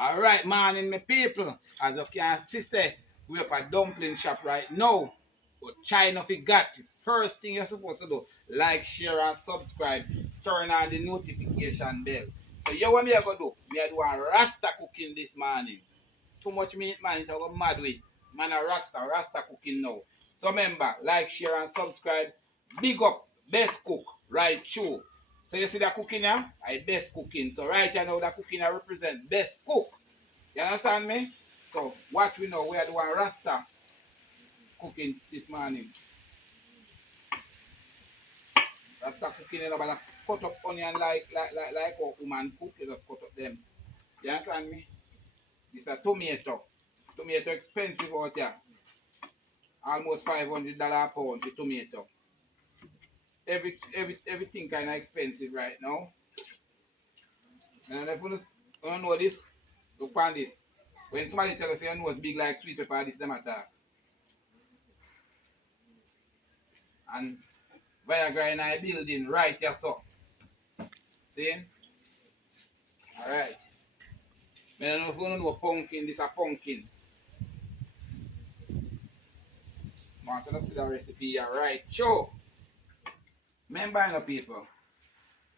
Alright, morning, my people. As you can see, we up a dumpling shop right now. But China forgot the first thing you're supposed to do. Like, share, and subscribe. Turn on the notification bell. So you what me ever do? Me I do a rasta cooking this morning. Too much meat, man, it's go mad with. Man a rasta cooking now. So remember, like, share, and subscribe. Big up, best cook, right through. So you see that cooking here? I best cooking. So right here now that cooking I represent best cook. You understand me? So watch we know we are doing rasta cooking this morning. Rasta cooking you know, but I cut up onion like how woman cook, you just cut up them. You understand me? This is a tomato. Tomato expensive out here. Almost $500 a pound for tomato. Everything kind of expensive right now. And if you don't know this, look on this. When somebody tell us you know it's big like sweet pepper, this them attack. And Viagra in a building right here so. See? Alright. I don't know if you don't know pumpkin, this is a pumpkin. I want to see the recipe here right. Sure. Remember you know, people.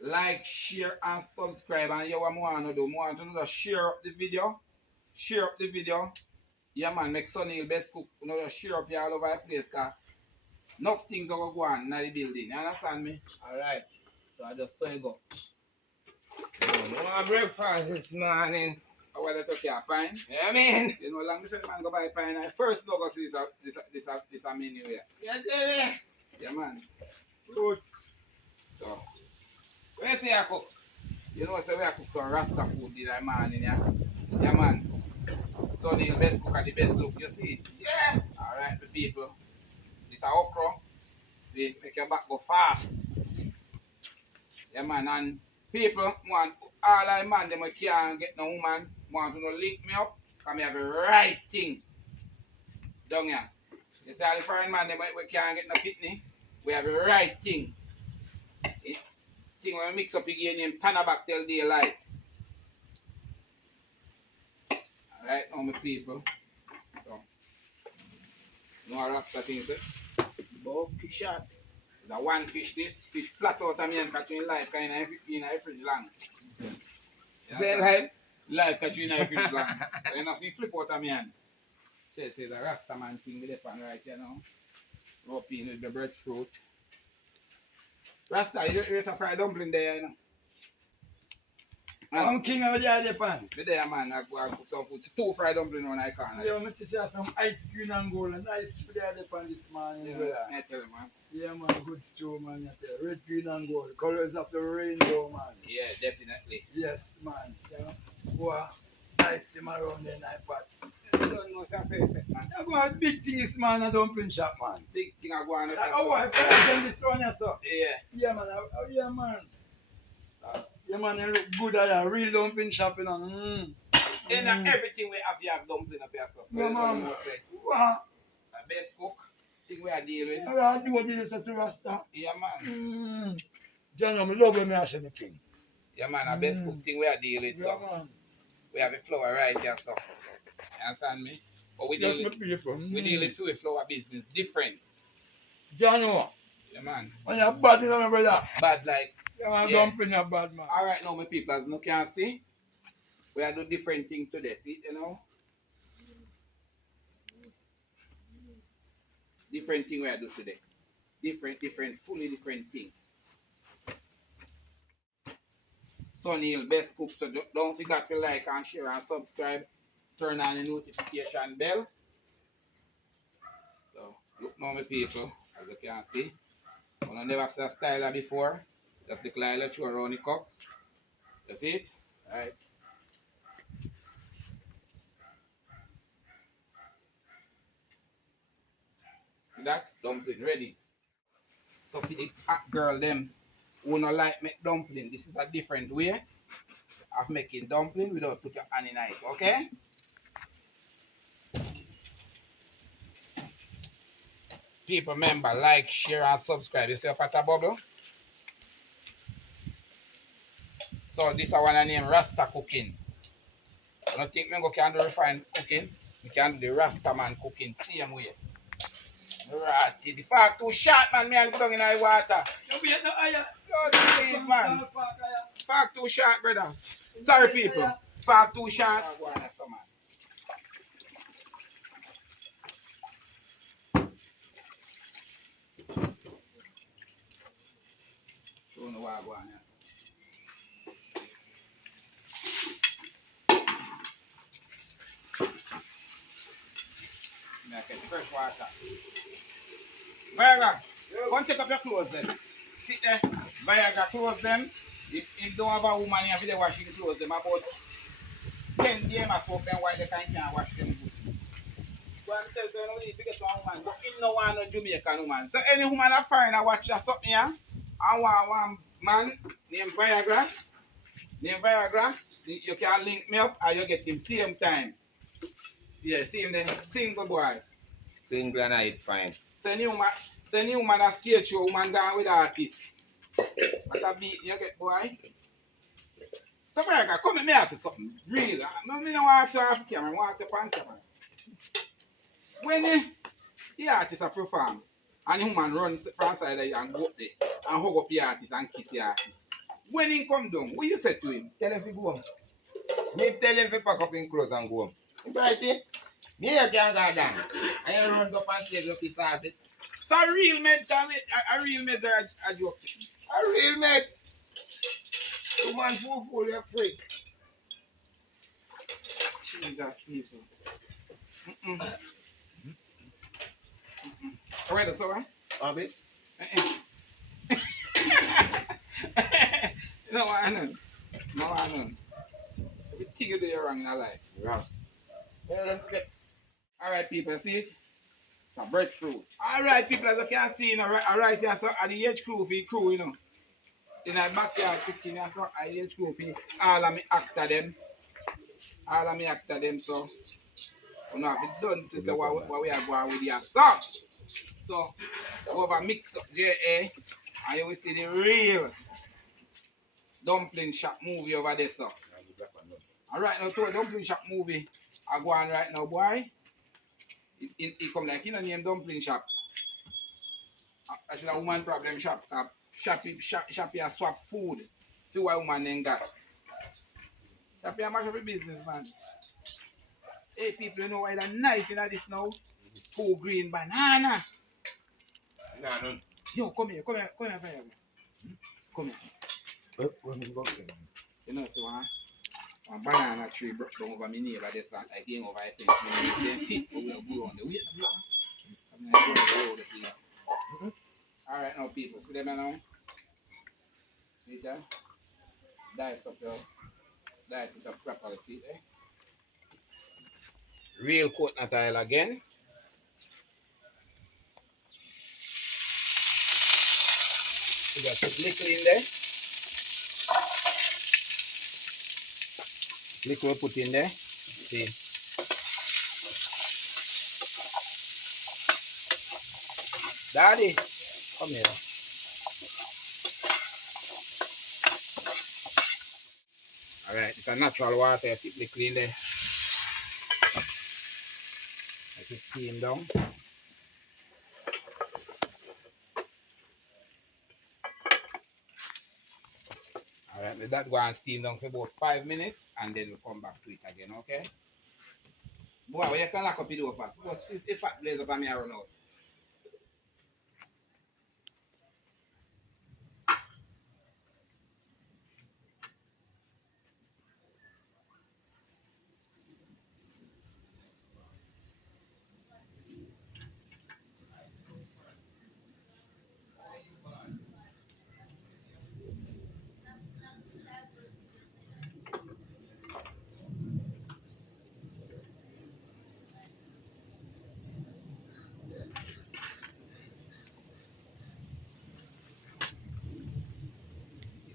Like, share and subscribe and you what I want to do. I want to do share up the video. Share up the video. Yeah man, make Sunny best cook. You know, just share up here all over the place because enough things are going to go on in the building. You understand me? Alright. So I just saw you go. My breakfast this morning. I want to take your pine. Yeah, I mean. You know, long me say man go buy pine. I first look see this a menu here. Yes, baby. Yeah man. Fruits. So where say I cook? You know say we cook some Rasta food this morning, yeah? Yeah man. So the best cook and the best look, you see? Yeah. Alright the people. This a okra. We make your back go fast. Yeah man, and people want all I man them can't get no woman want to link me up because I have the right thing down here. You tell the foreign man them we can't get no pitney, we have the right thing. The thing when we mix up again named Tanabac till daylight. Alright now my people. So you know what Rasta thing say? Bulky shot. The one fish this, fish flat out of me and catch in life kind of in a fridge long. You Say understand? Life catch in a fridge long. So you know see flip out of me hand. Say it's a Rasta man thing with the pan right you know. Rope in with the breadfruit. Rasta, there's a fried dumpling there you know. I'm king of the other pan. Me there man, I cook some food. Two fried dumpling on I can. Yeah, I see some ice cream and gold and ice cream the other pan this morning. Yeah, Brother. I tell you man. Yeah, man, good stew, man. I tell you. Red, green, and gold. Colors of the rainbow, man. Yeah, definitely. Yes, man. Yeah. Boy, ice him around the night pot. You don't know what I say, man. I go out big things, man, a dumpling shop, man. Big thing I go on. Oh, I find this one, yes, sir. Yeah. Yeah, man. Yeah, man. Yeah, man, you look good at a real dumpling shop, you know. And everything we have, you have dumpling up here, so Yeah, you man. don't know, say. What? The best cook, thing we are dealing with. I do what this to Rasta. Yeah, man. John, I love when I say the king. Yeah, man, the best cook thing we are dealing with, Yeah, so. man. We have a flour right here, so. You understand me? But we That's deal my with, people. we deal with food flour business different. John, Yeah, man. when you're bad, you know, my brother. Bad like. You're Yeah. dumpling, you're bad, man. All right, now, my people, as you can see, we are doing different things today. See, you know? Different thing we are doing today. Different, fully different thing. Sunny Hill, best cook. So don't forget to like and share and subscribe. Turn on the notification bell. So look now, my people, as you can see. I never saw styler before. Just the Lila throw around the cup. You see it? Alright. That dumpling ready. So for the hot girl them who not like make dumpling, this is a different way of making dumpling without put your hand in it, okay? People remember, like, share and subscribe. You see up at the bubble? So this is one I name Rasta cooking. I don't think I can do refined cooking. I can do the Rastaman cooking same way. Right. The fog too short, man. Me and go down in the water. You be no higher. Lord, please, man. Fog too short, brother. Sorry, people. Fog too short. Don't know why I go on here. Make it fresh water. Viagra, go and take up your clothes then. Sit there. Viagra, clothes them. If don't have a woman here, if they washing clothes them about 10 days, I soap them while they can't wash them good. Go and tell them you need to get some woman. But in no one no Jamaican woman. So any woman a foreigner watch that something here, and one man named Viagra, you can link me up and you get him same time. Yeah, see him there. Single boy. Single and I fine. So new man a stage show, woman gone with artist. What a beat you get, boy. So America, come with me after something real. I don't want to off camera, I want to on camera. When the artist a perform and the woman run from side there and go up there and hug up the artist and kiss the artist. When he come down, what you say to him? Tell him to go home. Me tell him to pack up his clothes and go home. Right here? Me here can't go down. And you run up and say, look, it's hard. So a real mate, a real mate are a joke. A real mate. You man fool, you're freak. Jesus, people. Alright, so right? Abi? No, I know. No, I know. You think you do your wrong in your life. Yeah. Yeah, don't forget. Alright, people, see it? It's a breadfruit. Alright, people, as you can see, you know, right here, so at the age crew, you know. In our backyard cooking, so I age crew for all of me actor them. All of me actor them, so you know, if it's done, this is what we are going with your song. So, we have a mix up JA, and you will see the real dumpling shop movie over there, so. And right now, to a dumpling shop movie, I go on right now, boy. It come like, you know, name dumpling shop. Actually, a woman problem shop. Shop here swap food to a woman then got. Shop here mash up a business, man. Hey, people, you know why they're nice in this now? Full green banana. Nah, no. Yo, come here, Fire. Come here. You know, so one banana tree broke down over my neighbor, this and I came over, I think, then fit, but we'll go on the way. Alright, now, people, see them now? See that? Dice it up properly, see there? Real coconut oil again. We just put liquid in there. Liquid we put in there. See. Daddy, come here. Alright, it's a natural water, you put liquid in there. Let it steam down. Alright, let that go and steam down for about 5 minutes and then we'll come back to it again, okay? Boy, well, you can lock up the door fast. If fat blaze up on me, I run out.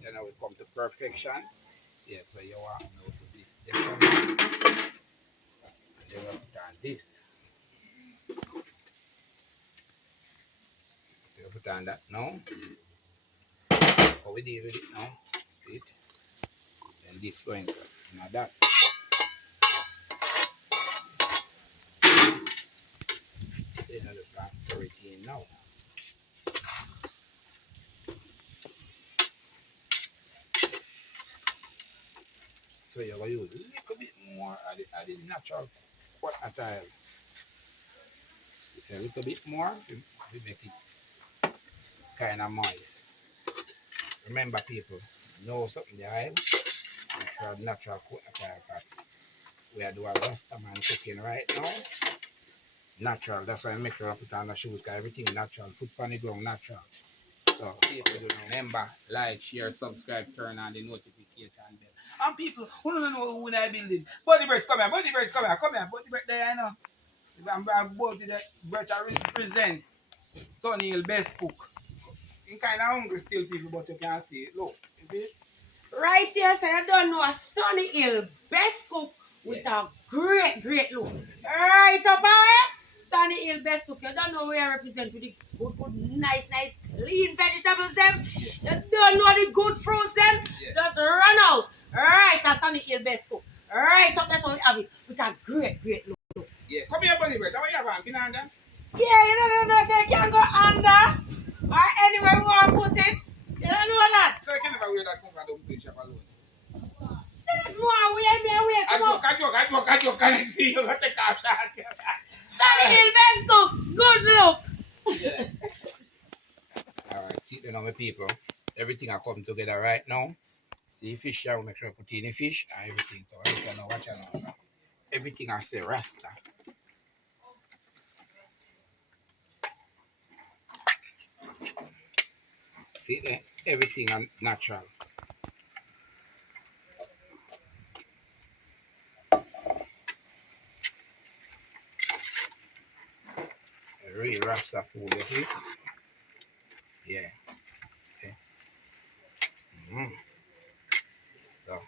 Then I will come to perfection. Yeah, so you want to put this on. You want to put on this. You put on that now. How we deal with it now? See it? Then this going now that. Then I just gonna stir it in now. So you're gonna use a little bit more of the natural quarter tile. It's a little bit more to make it kind of moist. Remember, people, know something the oil. Natural quarter tile pot. We are doing Rasta man cooking right now. Natural. That's why I make sure I put on the shoes because everything natural. Food on the ground natural. So people do remember, like, share, subscribe, turn on the notification bell. And people who don't know who I building. Body bird, come here, body bird, come here, come here, body bird there, you know. I'm body bird to represent Sunny Hill best cook. I'm kind of hungry still, people, but you can see it. Look, you see it? Right here, so you don't know a Sunny Hill best cook with a great look. Right up here, Sunny Hill best cook. You don't know where I represent with the good, nice, lean vegetables them. You don't know the good fruits them. Just run out. Right, a Sunny Hill best cook. Right up, that's how we have it with a great look. Yeah. Come here, buddy bird. How you have on? Under? Yeah, you don't know, so you can go under or anywhere you want to put it. You don't know that. So you can never wear that cover dumpling shop alone. More, wait, come on. I joke, can I see you got the car shot? Sunny Hill best cook, good look. Yeah. Alright, see you know my people. Everything are coming together right now. See fish here, we make sure I put in the fish and everything. So everything now, watch out now. Everything I say rasta. See there? Everything are natural. Real rasta food, you see? Yeah. See? Mm-hmm. So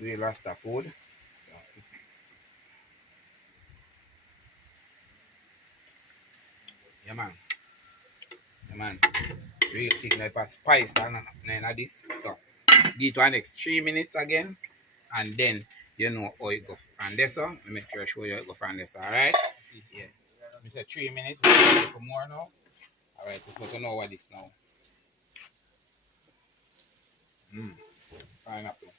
real rasta food. So, yeah man. Yeah man. Real thing like a spice and none of this. So give it one next 3 minutes again. And then you know how it go from there. So make sure I show you how it go from there. Alright? Yeah. We say 3 minutes, we take more now. Alright, we're supposed to know what this now. Pineapple.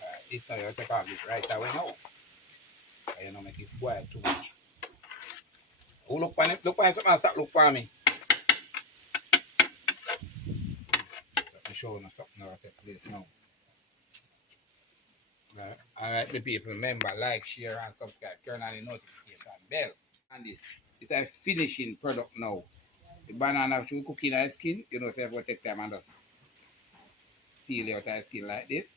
Alright, this time you take off this right away now. You know, make it boil too much. Who look on it? Look on something and start look for me. Let me show you something that take place now. Alright, my people, remember, like, share, and subscribe. Turn on the notification bell. And this is a finishing product now. The banana should cook in our skin. You know, if you ever take time and just peel out our skin like this.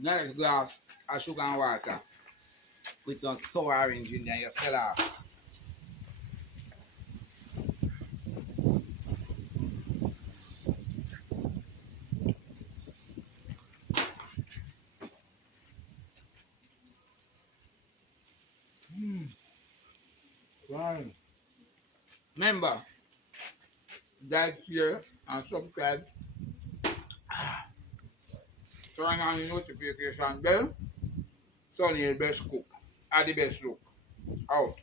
Nice glass of sugar and water with some sour orange in there. You sell off. Fine. Remember, like, share, and subscribe. Turn on the notification bell. Sunny the best cook. At the best look. Out.